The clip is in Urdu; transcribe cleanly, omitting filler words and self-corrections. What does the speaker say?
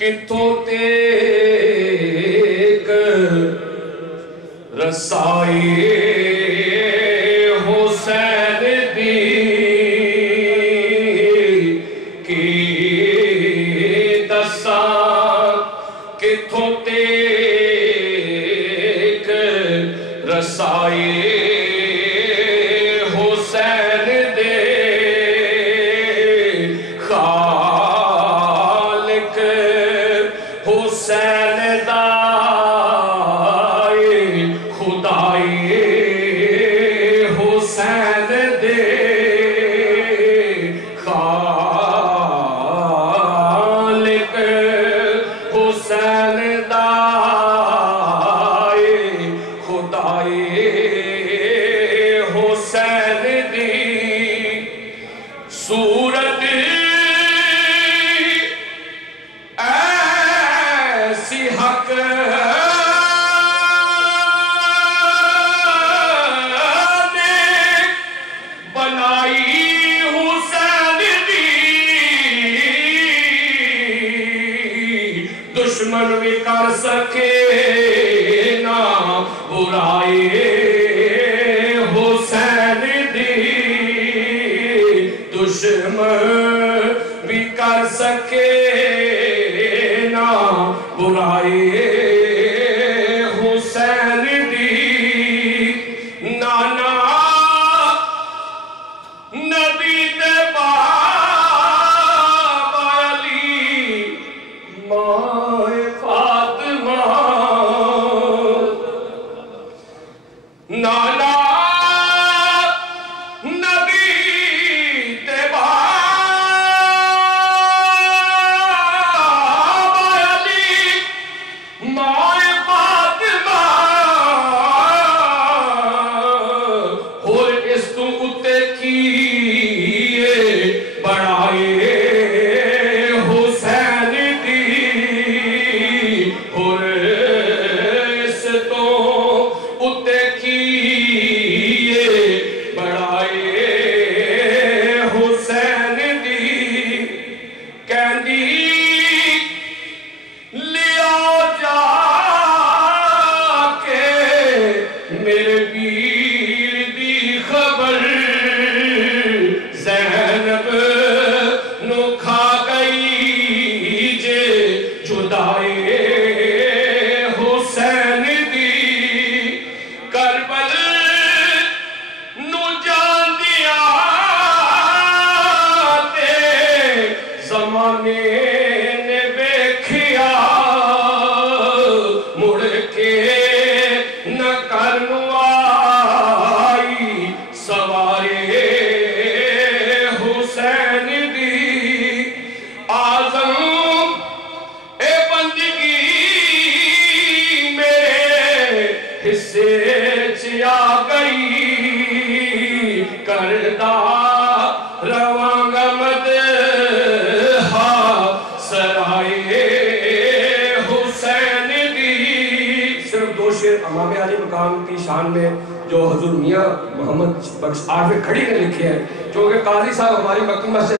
کتوں تیک رسائی حسین دی کی دساں کتوں تیک رسائی حسین دے خالق حسین دائی خدائی حسین دے خالق حسین دائی خدائی حسین دی صورت ایسی حق نے بنائی حسین دی دشمن بھی کر سکے نہ برائی حسین دی دشمن بھی کر سکے نہ برائی حسین دی نانا نبی دے بابا علی ماں فاطمہ نانا امام علی مقام کی شان میں جو حضور میاں محمد بخش 8 کھڑی نے لکھے ہیں، چونکہ قاضی صاحب ہماری مکتبہ سے